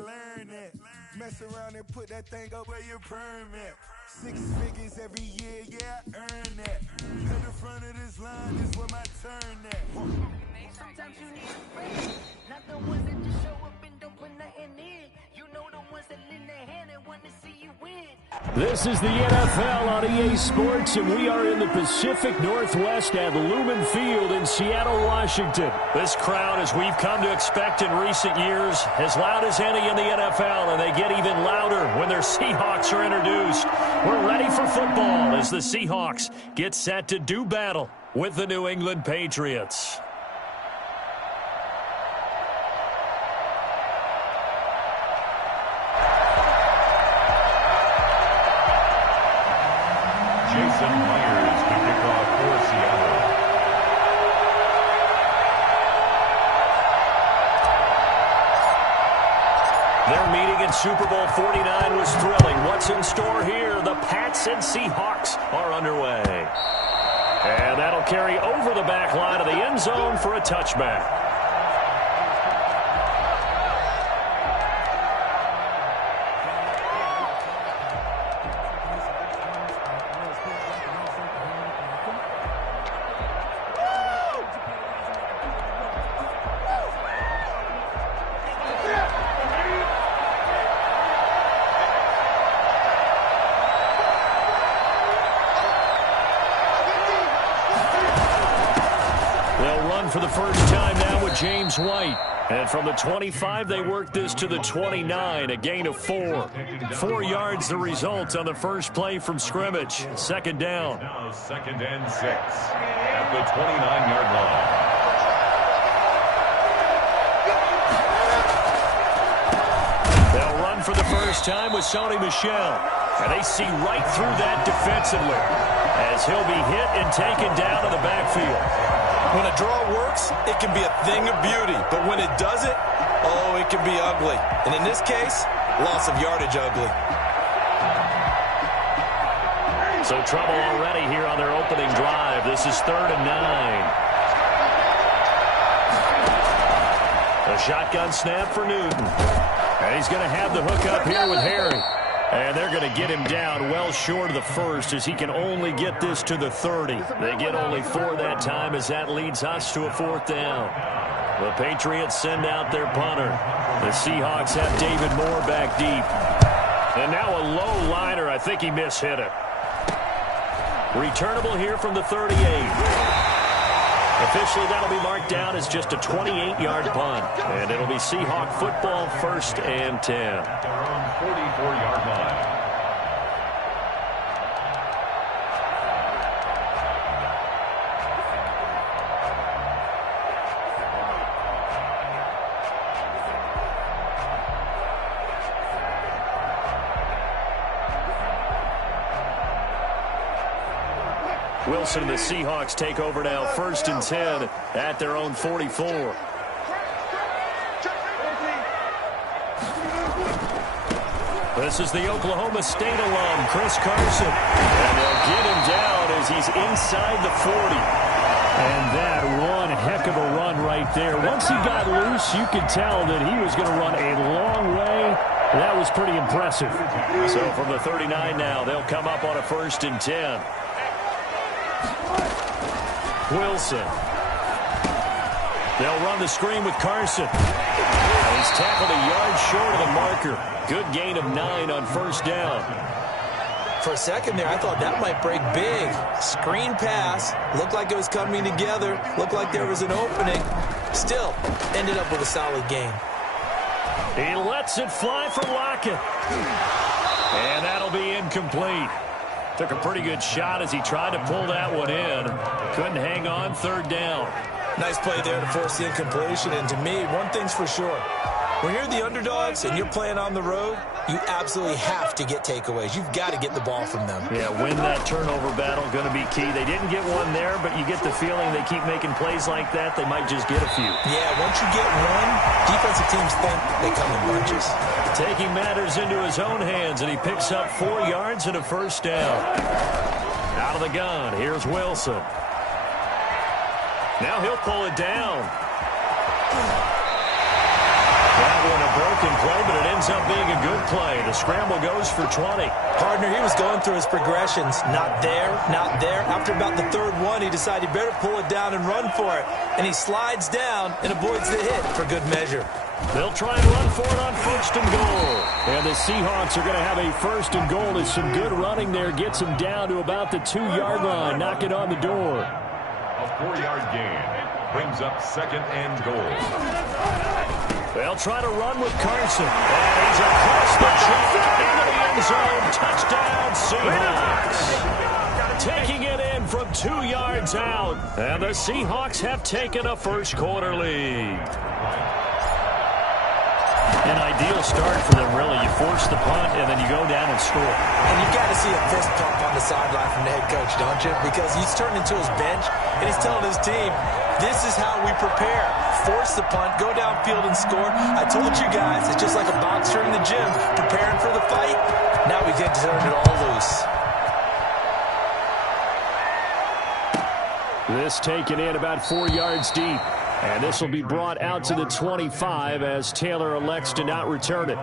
learn it. Mess around and put that thing up where your permit. 6 figures every year, yeah, I earn that. At the front of this line is where my turn at. Sometimes you need a friend, not the ones that just show up and don't put nothing in. You know the ones that lend their hand and want to see you win. This is the NFL on EA Sports, and we are in the Pacific Northwest at Lumen Field in Seattle, Washington. This crowd, as we've come to expect in recent years, as loud as any in the NFL, and they get even louder when their Seahawks are introduced. We're ready for football as the Seahawks get set to do battle with the New England Patriots. Jason Myers to kick off for Seattle. Their meeting in Super Bowl 49 was thrilling. What's in store here? The Pats and Seahawks are underway. And that'll carry over the back line of the end zone for a touchback. For the first time now with James White. And from the 25, they work this to the 29, a gain of 4. 4 yards the result on the first play from scrimmage. Second down. Now 2nd and 6 at the 29-yard line. They'll run for the first time with Sony Michel. And they see right through that defensively as he'll be hit and taken down in the backfield. When a draw works, it can be a thing of beauty. But when it doesn't, oh, it can be ugly. And in this case, loss of yardage ugly. So trouble already here on their opening drive. This is 3rd and 9. A shotgun snap for Newton. And he's going to have the hook up here with Harry. And they're going to get him down well short of the first as he can only get this to the 30. They get only 4 that time as that leads us to a 4th down. The Patriots send out their punter. The Seahawks have David Moore back deep. And now a low liner. I think he mishit it. Returnable here from the 38. Officially, that'll be marked down as just a 28-yard punt. And it'll be Seahawk football 1st and 10. Their own 44-yard line. Wilson and the Seahawks take over now 1st and 10 at their own 44. This is the Oklahoma State alum, Chris Carson. And they'll get him down as he's inside the 40. And that one heck of a run right there. Once he got loose, you could tell that he was going to run a long way. That was pretty impressive. So from the 39 now, they'll come up on a 1st and 10. Wilson. They'll run the screen with Carson. And he's tackled a yard short of the marker. Good gain of 9 on 1st down. For a second there, I thought that might break big. Screen pass. Looked like it was coming together. Looked like there was an opening. Still, ended up with a solid gain. He lets it fly for Lockett. And that'll be incomplete. Took a pretty good shot as he tried to pull that one in. Couldn't hang on. 3rd down. Nice play there to force the incompletion. And to me, one thing's for sure. When you're the underdogs and you're playing on the road, you absolutely have to get takeaways. You've got to get the ball from them. Yeah, win that turnover battle, going to be key. They didn't get one there, but you get the feeling they keep making plays like that, they might just get a few. Yeah, once you get one, defensive teams think they come in bunches. Taking matters into his own hands, and he picks up 4 yards and a 1st down. Out of the gun, here's Wilson. Now he'll pull it down. That one a broken broken play, but it ends up being a good play. The scramble goes for 20. Partner, he was going through his progressions. Not there, not there. After about the third one, he decided he better pull it down and run for it. And he slides down and avoids the hit for good measure. They'll try and run for it on first and goal. And the Seahawks are going to have a first and goal as some good running there gets them down to about the 2-yard line. Knock it on the door. A 4-yard gain brings up second and goal. They'll try to run with Carson. And he's across the check into the end zone. Touchdown, Seahawks. Taking it in from 2 yards out. And the Seahawks have taken a first quarter lead. An ideal start for them, really. You force the punt, and then you go down and score. And you've got to see a fist pump on the sideline from the head coach, don't you? Because he's turned into his bench, and he's telling his team, this is how we prepare. Force the punt, go downfield and score. I told you guys, it's just like a boxer in the gym, preparing for the fight. Now we get to turn it all loose. This taken in about 4 yards deep. And this will be brought out to the 25 as Taylor elects to not return it.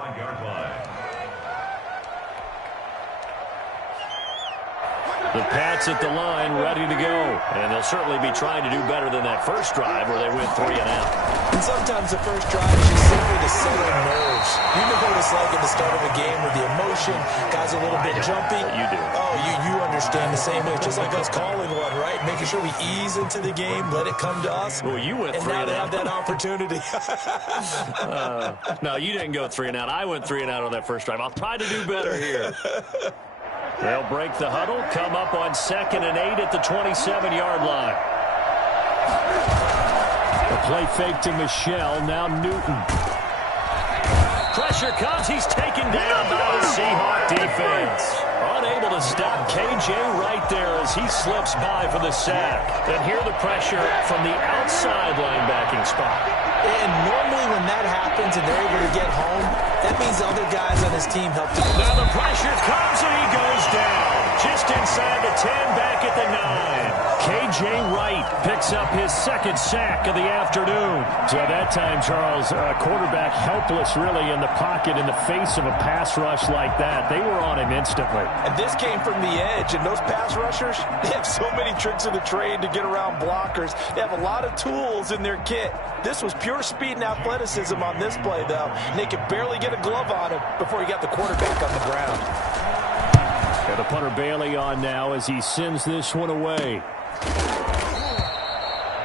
The Pats at the line, ready to go. And they'll certainly be trying to do better than that first drive where they went 3 and out. And sometimes the first drive is just simply to settle nerves. You know what it's like at the start of a game with the emotion, guys a little bit jumpy. You do. Oh, you understand the same way. Just like us calling one, right? Making sure we ease into the game, let it come to us. Well, you went 3 and out. And now they have that opportunity. No, you didn't go 3 and out. I went 3 and out on that first drive. I'll try to do better here. They'll break the huddle, come up on 2nd and 8 at the 27-yard line. The play fake to Michelle, now Newton. Pressure comes, he's taken down by the Seahawk defense. Unable to stop KJ right there as he slips by for the sack. And here the pressure from the outside linebacking spot. And normally when that happens and they're able to get home, that means other guys on his team help him. Now the pressure comes and he goes down. Just inside the 10, back at the 9. KJ Wright picks up his 2nd sack of the afternoon. So that time, Charles, quarterback helpless really in the pocket in the face of a pass rush like that. They were on him instantly. And this came from the edge, and those pass rushers, they have so many tricks in the trade to get around blockers. They have a lot of tools in their kit. This was pure speed and athleticism on this play, though. And they could barely get a glove on him before he got the quarterback on the ground. And the punter Bailey on now as he sends this one away.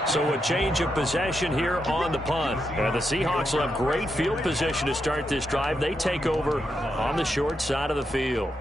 So a change of possession here on the punt. And the Seahawks will have great field position to start this drive. They take over on the short side of the field.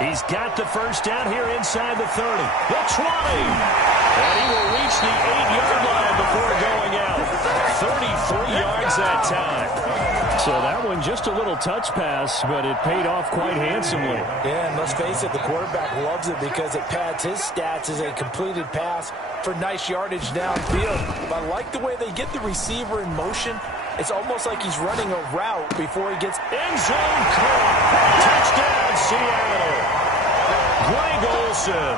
He's got the first down here inside the 30. The 20. And he will reach the 8-yard line before going out. 33 yards that time. So that one just a little touch pass, but it paid off quite handsomely. Yeah, and let's face it, the quarterback loves it because it pads his stats as a completed pass for nice yardage downfield. But I like the way they get the receiver in motion. It's almost like he's running a route before he gets end zone caught. Touchdown, Seattle. Greg Olsen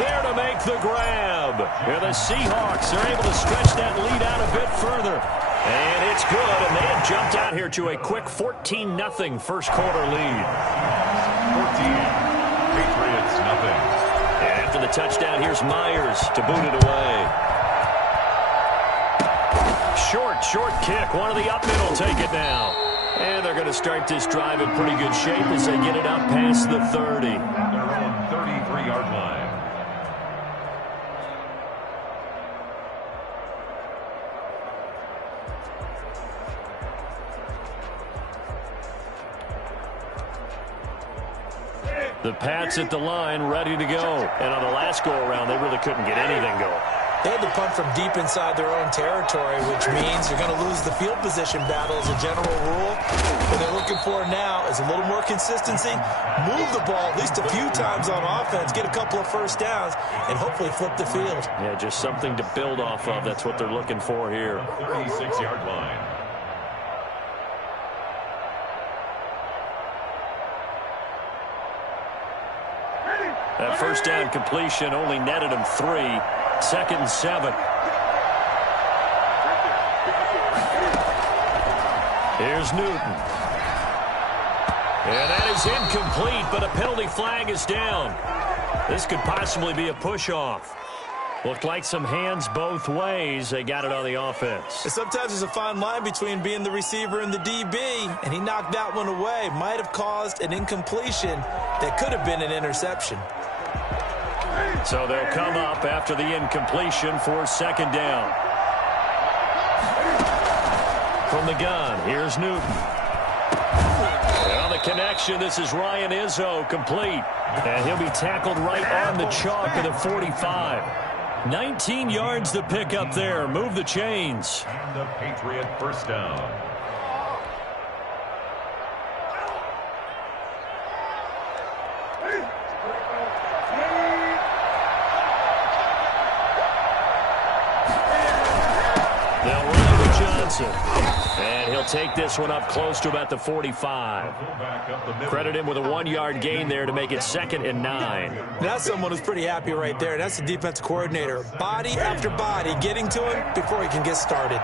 there to make the grab. And the Seahawks are able to stretch that lead out a bit further. And it's good, and they have jumped out here to a quick 14-0 first quarter lead. 14, Patriots nothing. And after the touchdown, here's Myers to boot it away. Short kick. One of the up middle take it now. And they're going to start this drive in pretty good shape as they get it up past the 30. They're on 33-yard line. The Pats at the line, ready to go. And on the last go-around, they really couldn't get anything going. They had to punt from deep inside their own territory, which means you're going to lose the field position battle as a general rule. What they're looking for now is a little more consistency, move the ball at least a few times on offense, get a couple of first downs, and hopefully flip the field. Yeah, just something to build off of. That's what they're looking for here. 36-yard line. That first down completion only netted him 3. 2nd and 7. Here's Newton. And that is incomplete, but a penalty flag is down. This could possibly be a push-off. Looked like some hands both ways. They got it on the offense. And sometimes there's a fine line between being the receiver and the DB, and he knocked that one away. Might have caused an incompletion that could have been an interception. So they'll come up after the incompletion for 2nd down. From the gun, here's Newton. Well, the connection, this is Ryan Izzo, complete. And he'll be tackled right on the chalk of the 45. 19 yards to pick up there. Move the chains. And the Patriot first down. And he'll take this one up close to about the 45. Credit him with a 1-yard gain there to make it 2nd and 9. That's someone who's pretty happy right there. That's the defensive coordinator. Body after body getting to him before he can get started.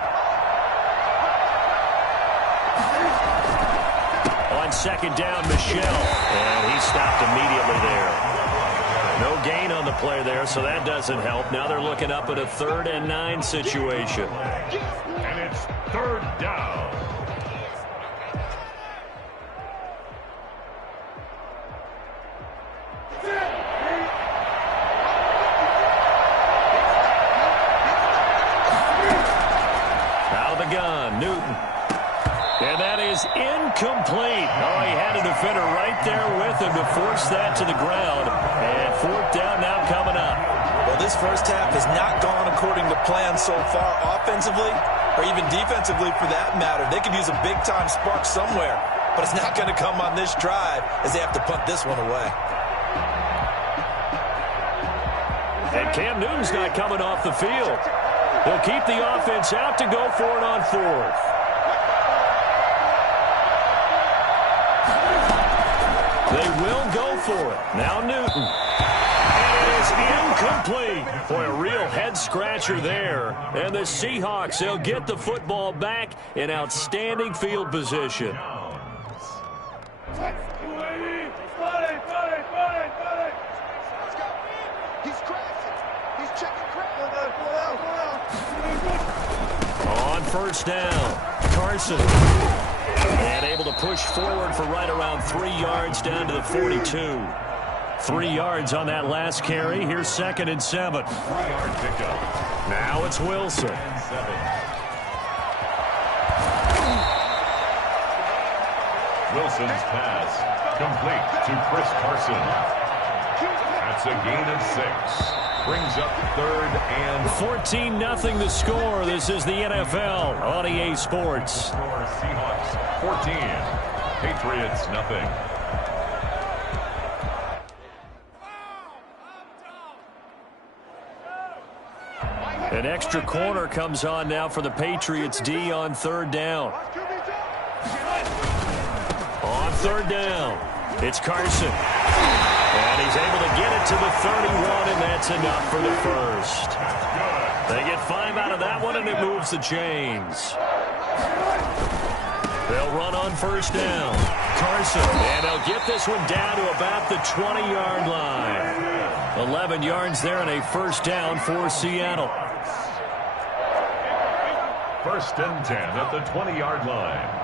On 2nd down, Michelle. And he stopped immediately there. No gain on the play there, so that doesn't help. Now they're looking up at a 3rd and 9 situation. And it's 3rd down. Out of the gun, Newton. And that is incomplete. Oh, he had a defender right there with him to force that to the ground. And 4th down now coming up. Well, this first half has not gone according to plan so far offensively or even defensively for that matter. They could use a big-time spark somewhere, but it's not going to come on this drive as they have to punt this one away. And Cam Newton's not coming off the field. They'll keep the offense out to go for it on 4th. They will go for it. Now Newton. And it is incomplete. Boy, a real head-scratcher there. And the Seahawks, they'll get the football back in outstanding field position. On 1st down, Carson. And able to push forward for right around 3 yards down to the 42. 3 yards on that last carry. Here's 2nd and 7. 3-yard pickup. Now it's Wilson. Wilson's pass complete to Chris Carson. That's a gain of 6. Brings up 3rd and 14-0 the score. This is the NFL on EA Sports. Seahawks 14, Patriots nothing. An extra corner comes on now for the Patriots D on 3rd down. On 3rd down, it's Carson. And he's able to get it to the 31, and that's enough for the first. They get 5 out of that one, and it moves the chains. They'll run on 1st down. Carson, and they'll get this one down to about the 20-yard line. 11 yards there and a 1st down for Seattle. 1st and 10 at the 20-yard line.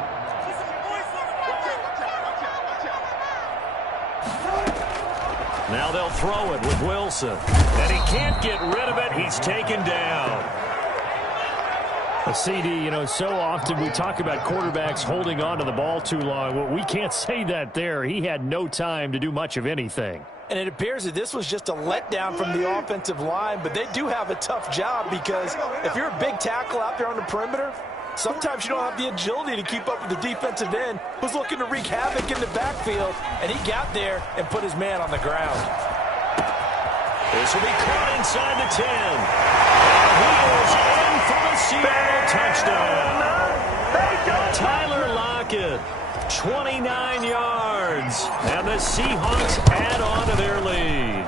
Now they'll throw it with Wilson. And he can't get rid of it. He's taken down. CD, so often we talk about quarterbacks holding on to the ball too long. Well, we can't say that there. He had no time to do much of anything. And it appears that this was just a letdown from the offensive line, but they do have a tough job because if you're a big tackle out there on the perimeter, sometimes you don't have the agility to keep up with the defensive end who's looking to wreak havoc in the backfield, and he got there and put his man on the ground. This will be caught inside the 10. And he is in for the Seattle touchdown. Tyler Lockett, 29 yards. And the Seahawks add on to their lead.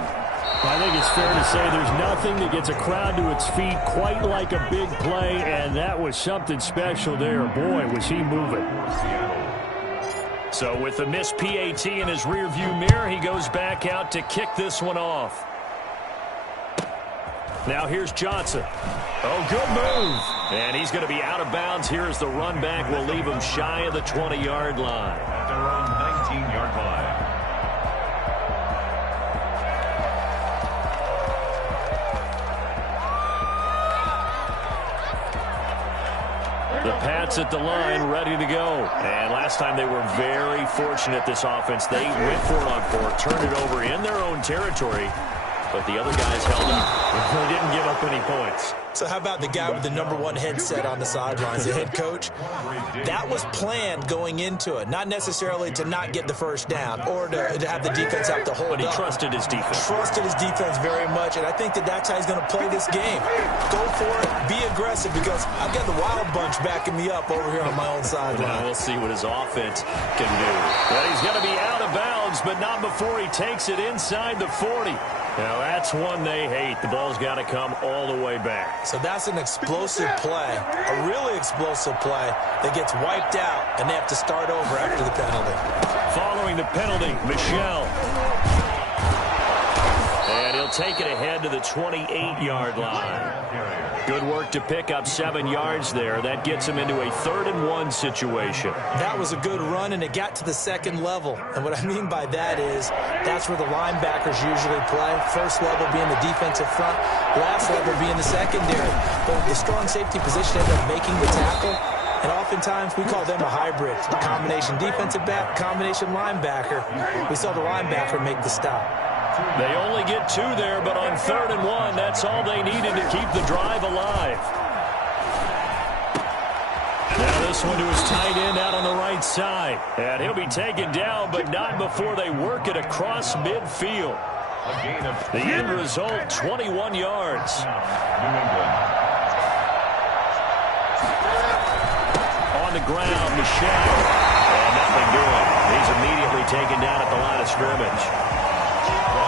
I think it's fair to say there's nothing that gets a crowd to its feet quite like a big play, and that was something special there. Boy, was he moving. So with the missed PAT in his rearview mirror, he goes back out to kick this one off. Now here's Johnson. Oh, good move. And he's going to be out of bounds here as the run back will leave him shy of the 20-yard line. At their own 19-yard line. The Pats at the line, ready to go. And last time they were very fortunate, this offense. They went for it on fourth, turned it over in their own territory, but the other guys held up. They didn't give up any points. So how about the guy with the #1 headset on the sidelines, the head coach? That was planned going into it, not necessarily to not get the first down or to have the defense have to hold up. But he trusted his defense. Trusted his defense very much, and I think that that's how he's going to play this game. Go for it, be aggressive, because I've got the Wild Bunch backing me up over here on my own sideline. Well, we'll see what his offense can do. But he's going to be out of bounds, but not before he takes it inside the 40. Now, that's one they hate. The ball's got to come all the way back. So that's an explosive play, a really explosive play that gets wiped out, and they have to start over after the penalty. Following the penalty, Michel. And he'll take it ahead to the 28-yard line. Good work to pick up 7 yards there. That gets him into a 3rd-and-1 situation. That was a good run, and it got to the second level. And what I mean by that is that's where the linebackers usually play. First level being the defensive front, last level being the secondary. But the strong safety position ended up making the tackle. And oftentimes we call them a hybrid. Combination defensive back, combination linebacker. We saw the linebacker make the stop. They only get 2 there, but on 3rd-and-1, that's all they needed to keep the drive alive. Now this one to his tight end out on the right side. And he'll be taken down, but not before they work it across midfield. The end result, 21 yards. New England. On the ground, Michel. And nothing doing. He's immediately taken down at the line of scrimmage.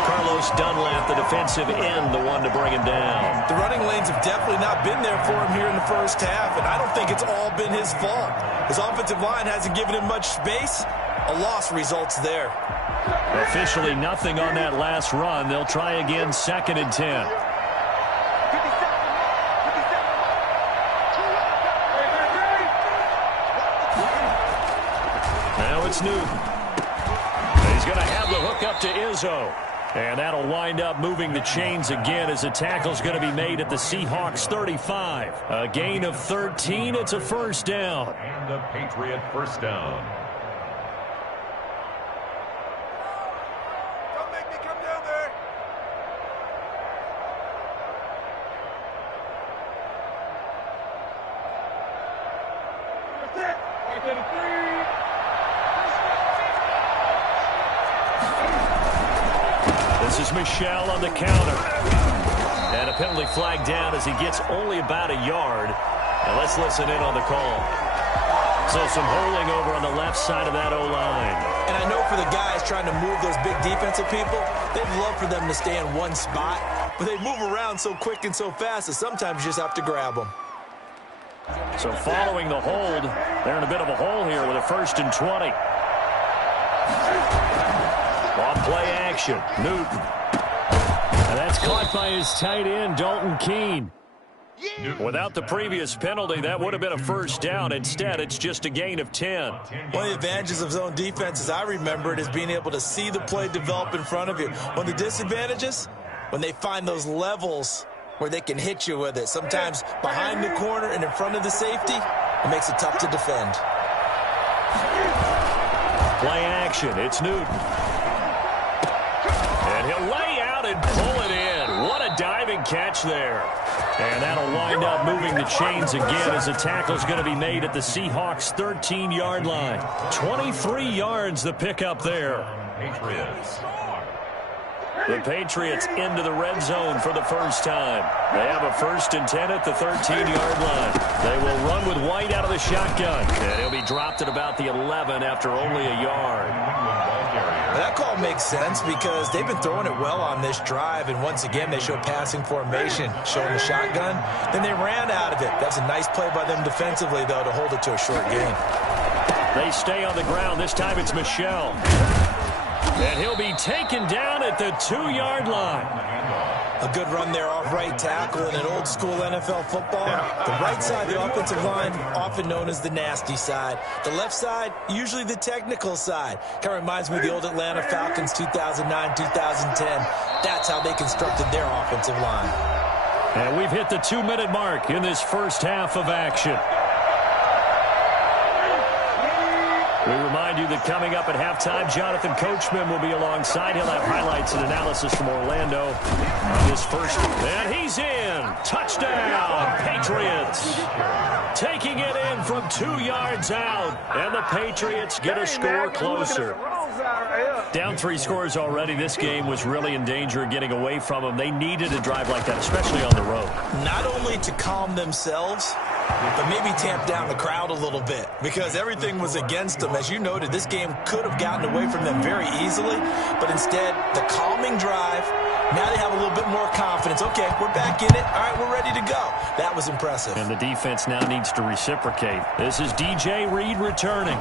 Carlos Dunlap, the defensive end, the one to bring him down. The running lanes have definitely not been there for him here in the first half, and I don't think it's all been his fault. His offensive line hasn't given him much space. A loss results there. Officially nothing on that last run. They'll try again, 2nd and 10. Now it's Newton. He's going to have the hook up to Izzo. And that'll wind up moving the chains again as the tackle's going to be made at the Seahawks 35. A gain of 13. It's a first down. And a Patriot first down. Don't make me come down there. That's it. I did a 3. This is Michel on the counter. And a penalty flag down as he gets only about a yard. And let's listen in on the call. So some holding over on the left side of that O-line. And I know for the guys trying to move those big defensive people, they'd love for them to stay in one spot. But they move around so quick and so fast that sometimes you just have to grab them. So following the hold, they're in a bit of a hole here with a 1st and 20. On play action, Newton. And that's caught by his tight end, Dalton Keene. Without the previous penalty, that would have been a first down. Instead, it's just a gain of 10. One of the advantages of zone defense, as I remember it, is being able to see the play develop in front of you. One of the disadvantages, when they find those levels where they can hit you with it. Sometimes behind the corner and in front of the safety, it makes it tough to defend. Play action, it's Newton. And and pull it in. What a diving catch there. And that'll wind up moving the chains again as the tackle's going to be made at the Seahawks' 13-yard line. 23 yards the pickup there. Patriots. The Patriots into the red zone for the first time. They have a 1st and 10 at the 13-yard line. They will run with White out of the shotgun. And he'll be dropped at about the 11 after only a yard. That call makes sense because they've been throwing it well on this drive, and once again they show passing formation, showing the shotgun. Then they ran out of it. That's a nice play by them defensively, though, to hold it to a short gain. They stay on the ground. This time it's Michel. And he'll be taken down at the 2-yard line. A good run there off right tackle in an old-school NFL football. The right side of the offensive line, often known as the nasty side. The left side, usually the technical side. Kind of reminds me of the old Atlanta Falcons 2009, 2010. That's how they constructed their offensive line. And we've hit the 2-minute mark in this first half of action. We remind you that coming up at halftime, Jonathan Coachman will be alongside. He'll have highlights and analysis from Orlando on this first. And he's in. Touchdown, Patriots. Taking it in from 2 yards out. And the Patriots get a score closer. Down 3 scores already. This game was really in danger of getting away from them. They needed a drive like that, especially on the road. Not only to calm themselves, but maybe tamp down the crowd a little bit because everything was against them. As you noted, this game could have gotten away from them very easily, but instead, the calming drive, now they have a little bit more confidence. Okay, we're back in it. All right, we're ready to go. That was impressive. And the defense now needs to reciprocate. This is DJ Reed returning.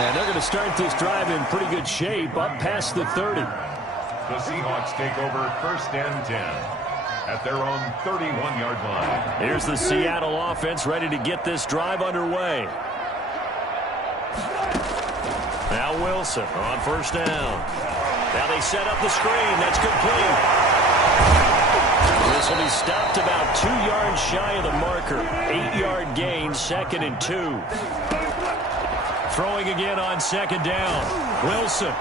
And they're going to start this drive in pretty good shape, up past the 30. The Seahawks take over 1st and 10. At their own 31-yard line. Here's the Seattle offense ready to get this drive underway. Now Wilson on 1st down. Now they set up the screen. That's complete. This will be stopped about 2 yards shy of the marker. 8-yard gain, 2nd and 2. Throwing again on 2nd down. Wilson.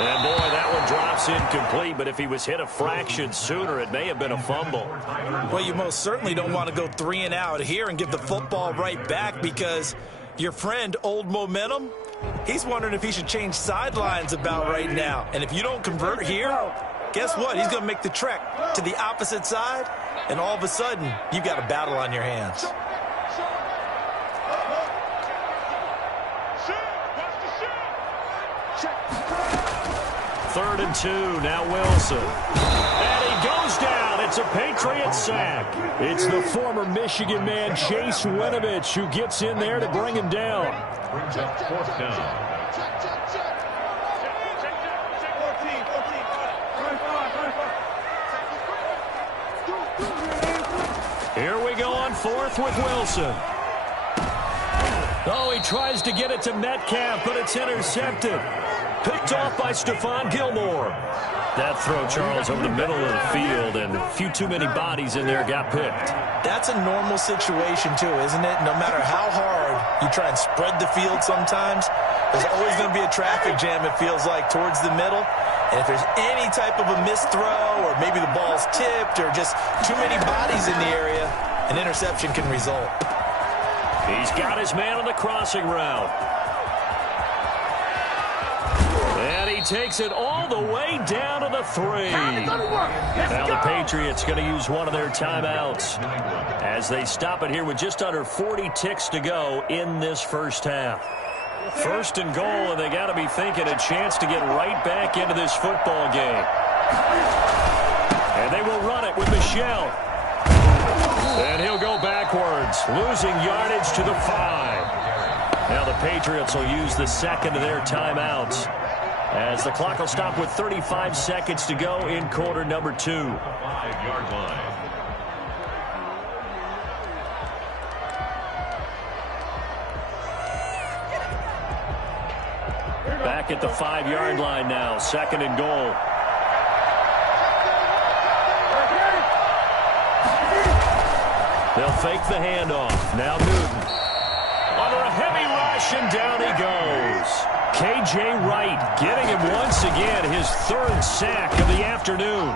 And, boy, that one drops incomplete, but if he was hit a fraction sooner, it may have been a fumble. Well, you most certainly don't want to go 3 and out here and give the football right back because your friend, Old Momentum, he's wondering if he should change sidelines about right now. And if you don't convert here, guess what? He's going to make the trek to the opposite side, and all of a sudden, you've got a battle on your hands. 3rd and 2, now Wilson. And he goes down. It's a Patriot sack. It's the former Michigan man, Chase Winovich, who gets in there to bring him down. Brings up 4th down. Here we go on 4th with Wilson. Oh, he tries to get it to Metcalf, but it's intercepted. Picked off by Stephon Gilmore. That throw, Charles, over the middle of the field, and a few too many bodies in there got picked. That's a normal situation, too, isn't it? No matter how hard you try and spread the field sometimes, there's always going to be a traffic jam, it feels like, towards the middle. And if there's any type of a missed throw, or maybe the ball's tipped, or just too many bodies in the area, an interception can result. He's got his man on the crossing route. And he takes it all the way down to the 3. Now the Patriots going to use one of their timeouts as they stop it here with just under 40 ticks to go in this first half. 1st and goal, and they got to be thinking a chance to get right back into this football game. And they will run it with Michel. And he'll go backwards, losing yardage to the 5. Now the Patriots will use the 2nd of their timeouts as the clock will stop with 35 seconds to go in quarter number 2. 5-yard line. Back at the 5-yard line now, 2nd and goal. They'll fake the handoff. Now Newton. Under a heavy rush. rush, and down he goes. K.J. Wright getting him once again his third sack of the afternoon.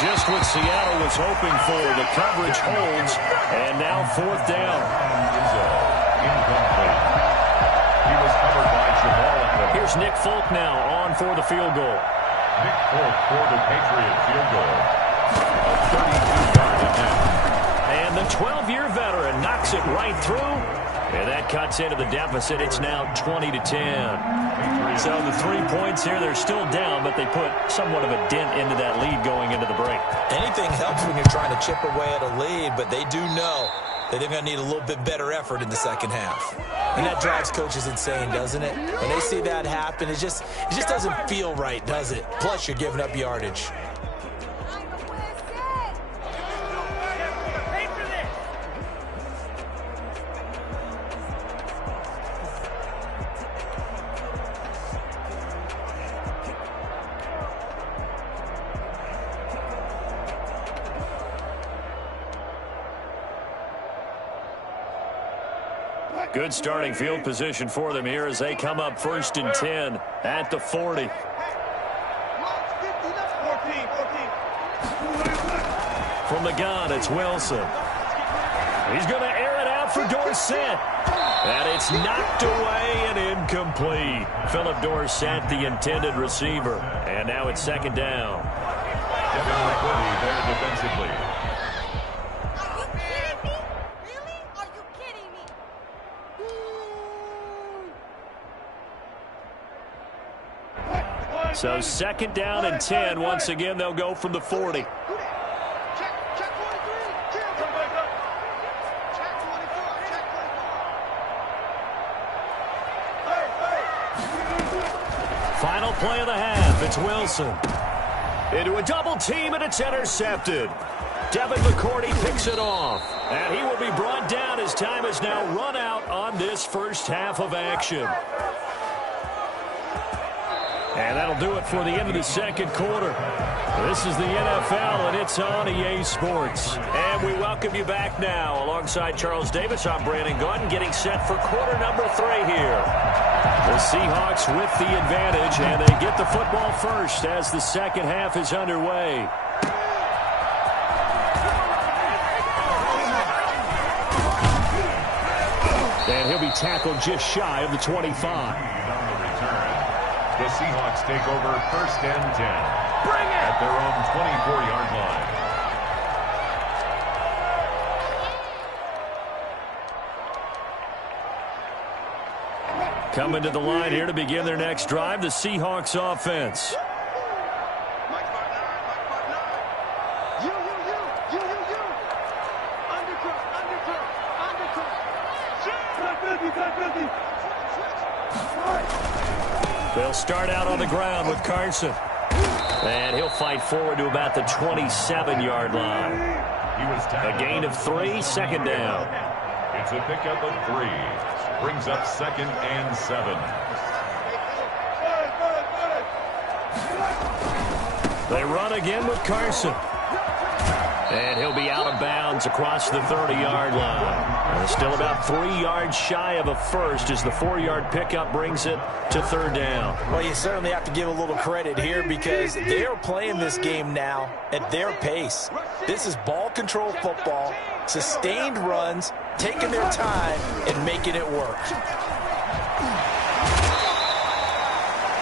Just what Seattle was hoping for. The coverage holds, and now fourth down. Incomplete. He was covered by Jamal. Here's Nick Folk now on for the field goal. Nick Folk for the Patriot field goal. A 32-yard attempt. And the 12-year veteran knocks it right through. And that cuts into the deficit. It's now 20-10. So the 3 points here, they're still down, but they put somewhat of a dent into that lead going into the break. Anything helps when you're trying to chip away at a lead, but they do know that they're going to need a little bit better effort in the second half. And that drives coaches insane, doesn't it? When they see that happen, it just doesn't feel right, does it? Plus, you're giving up yardage. Good starting field position for them here as they come up 1st and 10 at the 40. From the gun, it's Wilson. He's going to air it out for Dorsett. And it's knocked away and incomplete. Philip Dorsett, the intended receiver. And now it's 2nd down. Devan there defensively. So 2nd down and 10. Once again, they'll go from the 40. Final play of the half. It's Wilson. Into a double team, and it's intercepted. Devin McCourty picks it off. And he will be brought down as time has now run out on this first half of action. And that'll do it for the end of the second quarter. This is the NFL, and it's on EA Sports. And we welcome you back now. Alongside Charles Davis, I'm Brandon Gordon, getting set for quarter number 3 here. The Seahawks with the advantage, and they get the football first as the second half is underway. And he'll be tackled just shy of the 25. The Seahawks take over 1st and 10 at their own 24-yard line. Coming to the line here to begin their next drive, the Seahawks offense. They'll start out on the ground with Carson. And he'll fight forward to about the 27-yard line. A gain of 3, 2nd down. It's a pickup of 3. Brings up 2nd and 7. They run again with Carson. And he'll be out of bounds across the 30-yard line. And still about 3 yards shy of a first as the 4-yard pickup brings it to 3rd down. Well, you certainly have to give a little credit here because they are playing this game now at their pace. This is ball control football, sustained runs, taking their time and making it work.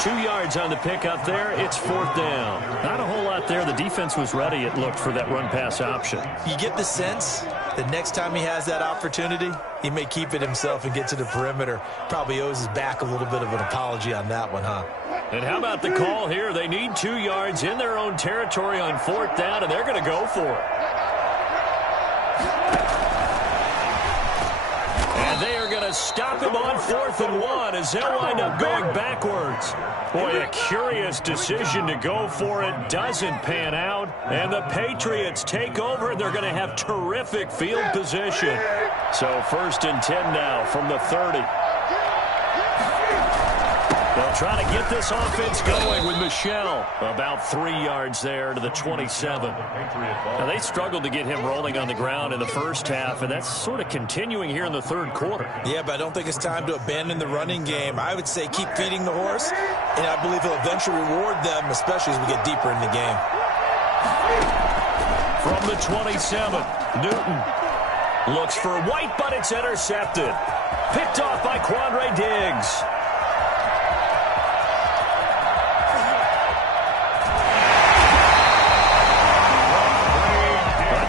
2 yards on the pickup there. It's 4th down. Not a whole lot there. The defense was ready, it looked, for that run-pass option. You get the sense that next time he has that opportunity, he may keep it himself and get to the perimeter. Probably owes his back a little bit of an apology on that one, huh? And how about the call here? They need 2 yards in their own territory on 4th down, and they're going to go for it. And they are going to stop him on 4th and 1 as they'll wind up going backwards. Boy, a curious decision to go for it. Doesn't pan out. And the Patriots take over. They're going to have terrific field position. So 1st and 10 now from the 30. They'll try to get this offense going with Michel. About 3 yards there to the 27. Now, they struggled to get him rolling on the ground in the first half, and that's sort of continuing here in the third quarter. Yeah, but I don't think it's time to abandon the running game. I would say keep feeding the horse, and I believe he'll eventually reward them, especially as we get deeper in the game. From the 27, Newton looks for White, but it's intercepted. Picked off by Quandre Diggs.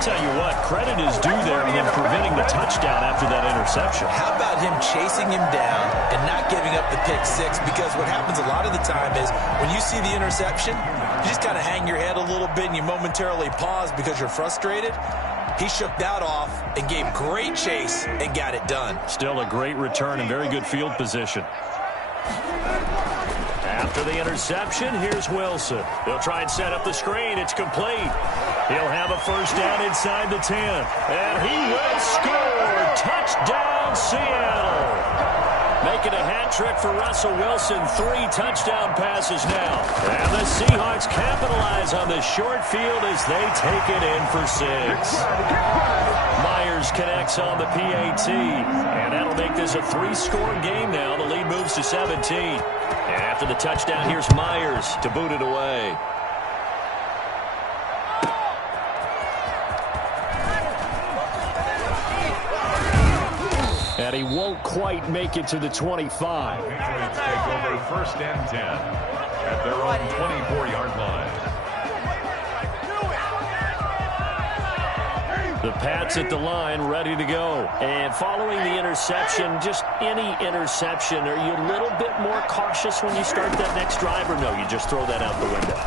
Tell you what, credit is due there in preventing the touchdown after that interception. How about him chasing him down and not giving up the pick six? Because what happens a lot of the time is when you see the interception, you just kind of hang your head a little bit and you momentarily pause because you're frustrated. He shook that off and gave great chase and got it done. Still a great return and very good field position. After the interception, here's Wilson. He'll try and set up the screen. It's complete. He'll have a first down inside the 10. And he will score. Touchdown, Seattle. Making a hat trick for Russell Wilson. 3 touchdown passes now. And the Seahawks capitalize on this short field as they take it in for 6. Myers connects on the PAT. And that'll make this a 3-score game now. The lead moves to 17. And after the touchdown, here's Myers to boot it away. And he won't quite make it to the 25. Patriots take over first and 10 at their own 24-yard line. The Pats at the line, ready to go. And following the interception, just any interception, are you a little bit more cautious when you start that next drive, or no, you just throw that out the window?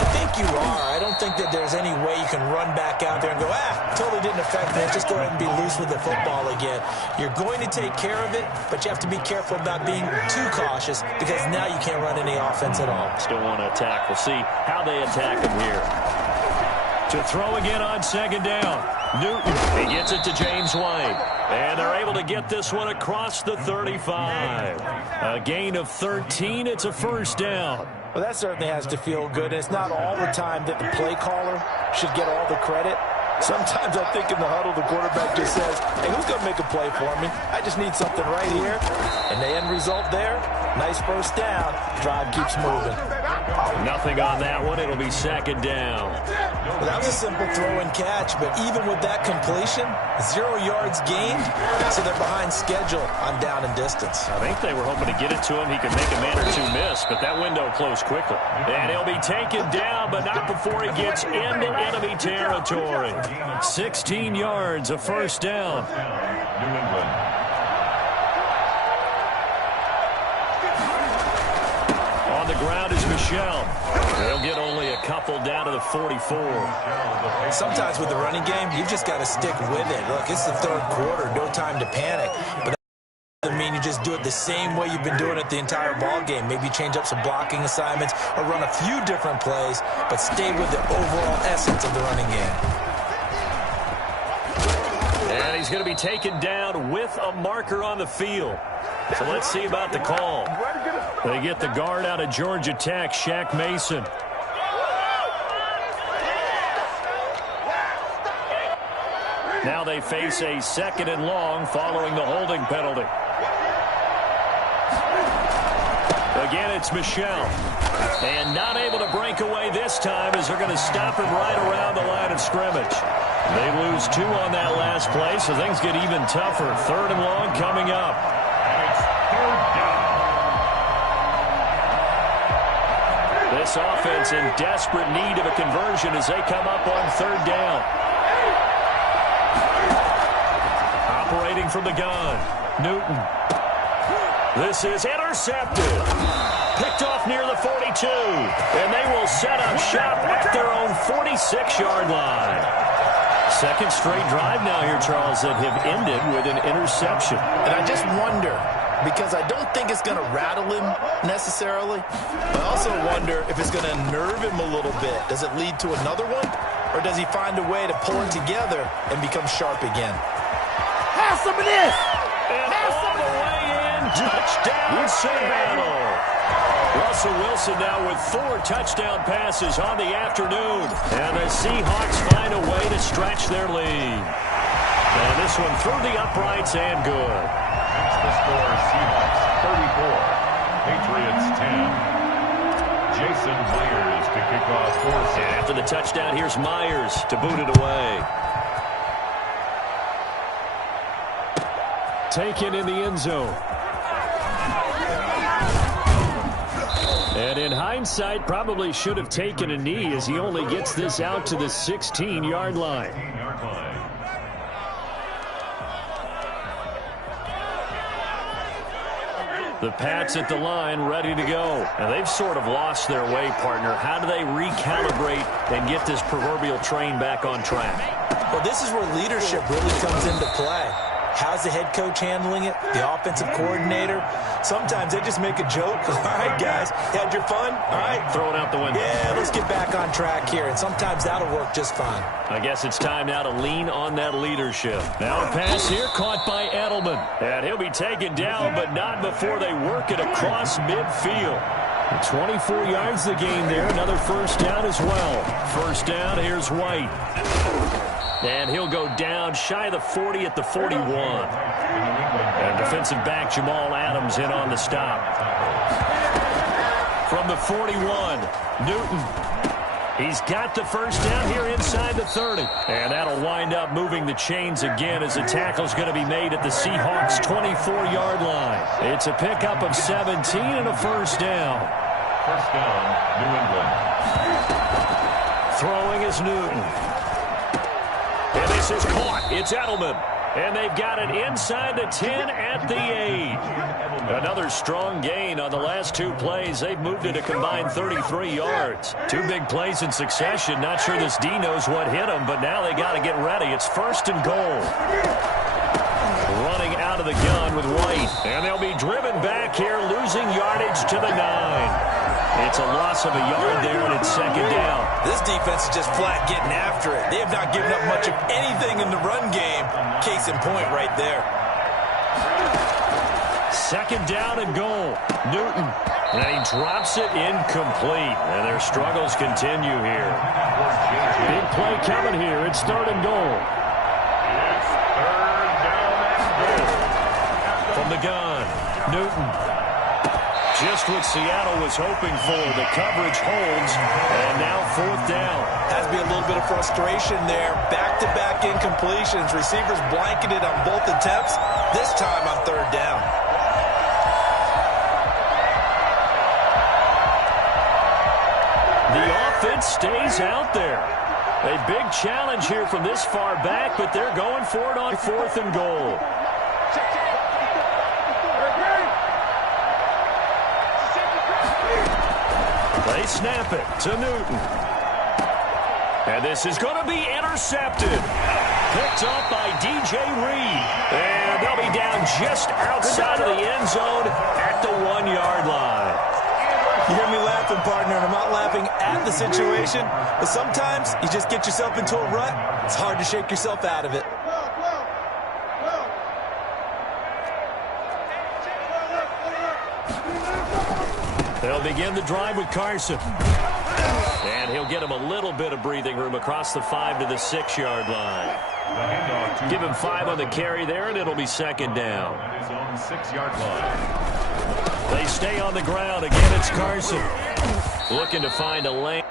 I think you are. I don't think that there's any way you can run back out there and go, totally didn't affect me. Let's just go ahead and be loose with the football again. You're going to take care of it, but you have to be careful about being too cautious because now you can't run any offense at all. Still want to attack. We'll see how they attack him here. To throw again on second down. Newton, he gets it to James White. And they're able to get this one across the 35. A gain of 13. It's a first down. Well, that certainly has to feel good. And it's not all the time that the play caller should get all the credit. Sometimes I think in the huddle, the quarterback just says, hey, who's going to make a play for me? I just need something right here. And the end result there, nice first down. Drive keeps moving. Nothing on that one. It'll be second down. Well, that was a simple throw and catch, but even with that completion, 0 yards gained, so they're behind schedule on down and distance. I think they were hoping to get it to him. He could make a man or two miss, but that window closed quickly. And he'll be taken down, but not before he gets into enemy territory. 16 yards, a first down. New England. On the ground is Michel. They'll get only a couple down to the 44. Sometimes with the running game, you've just got to stick with it. Look, it's the third quarter, no time to panic. But that doesn't mean you just do it the same way you've been doing it the entire ball game. Maybe change up some blocking assignments or run a few different plays, but stay with the overall essence of the running game. And he's going to be taken down with a marker on the field. So let's see about the call. They get the guard out of Georgia Tech, Shaq Mason. Now they face a second and long following the holding penalty. Again, it's Michel. And not able to break away this time as they're going to stop him right around the line of scrimmage. They lose 2 on that last play, so things get even tougher. Third and long coming up. It's third down. This offense in desperate need of a conversion as they come up on third down. Operating from the gun, Newton. This is intercepted. Picked off near the 42. And they will set up shop at their own 46-yard line. Second straight drive now here, Charles, that have ended with an interception. And I just wonder, because I don't think it's going to rattle him necessarily, but I also wonder if it's going to nerve him a little bit. Does it lead to another one? Or does he find a way to pull it together and become sharp again? Have some of this! And all the way in, touchdown, Seattle. Russell Wilson now with 4 touchdown passes on the afternoon. And the Seahawks find a way to stretch their lead. And this one through the uprights and good. That's the score, Seahawks 34, Patriots 10. Jason Myers to kick off for And after the touchdown, here's Myers to boot it away. Taken in the end zone. And in hindsight, probably should have taken a knee as he only gets this out to the 16-yard line. The Pats at the line, ready to go. And they've sort of lost their way, partner. How do they recalibrate and get this proverbial train back on track? Well, this is where leadership really comes into play. How's the head coach handling it? The offensive coordinator? Sometimes they just make a joke. All right, guys, had your fun? All right. Throw it out the window. Yeah, let's get back on track here. And sometimes that'll work just fine. I guess it's time now to lean on that leadership. Now a pass here caught by Edelman. And he'll be taken down, but not before they work it across midfield. 24 yards the gain there. Another first down as well. First down, here's White. And he'll go down shy of the 40 at the 41. And defensive back Jamal Adams in on the stop. From the 41, Newton. He's got the first down here inside the 30. And that'll wind up moving the chains again as the tackle's going to be made at the Seahawks' 24-yard line. It's a pickup of 17 and a first down. First down, New England. Throwing is Newton. And this is caught. It's Edelman. And they've got it inside the 10 at the 8. Another strong gain on the last 2 plays. They've moved it a combined 33 yards. 2 big plays in succession. Not sure this D knows what hit them, but now they got to get ready. It's first and goal. Running out of the gun with White. And they'll be driven back here, losing yardage to the 9. It's a loss of a yard there, and it's second down. This defense is just flat getting after it. They have not given up much of anything in the run game. Case in point right there. Second down and goal. Newton. And he drops it incomplete. And their struggles continue here. Big play coming here. It's third and goal. It's third down and goal. From the gun, Newton. Just what Seattle was hoping for. The coverage holds, and now fourth down. Has to be a little bit of frustration there. Back-to-back incompletions. Receivers blanketed on both attempts. This time on third down. The offense stays out there. A big challenge here from this far back, but they're going for it on fourth and goal. They snap it to Newton. And this is going to be intercepted. Picked up by DJ Reed. And they'll be down just outside of the end zone at the 1-yard line. You hear me laughing, partner, and I'm not laughing at the situation, but sometimes you just get yourself into a rut. It's hard to shake yourself out of it. They'll begin the drive with Carson. And he'll get him a little bit of breathing room across the 5 to the 6-yard line. Give him 5 on the carry there, and it'll be second down. At his own 6-yard line. They stay on the ground. Again, it's Carson. Looking to find a lane.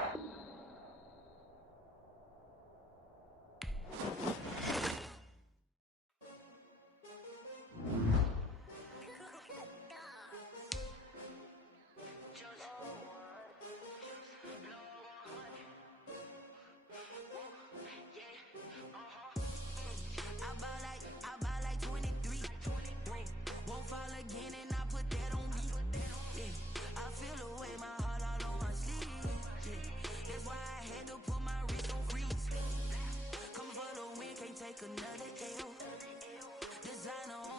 Another L. Designer on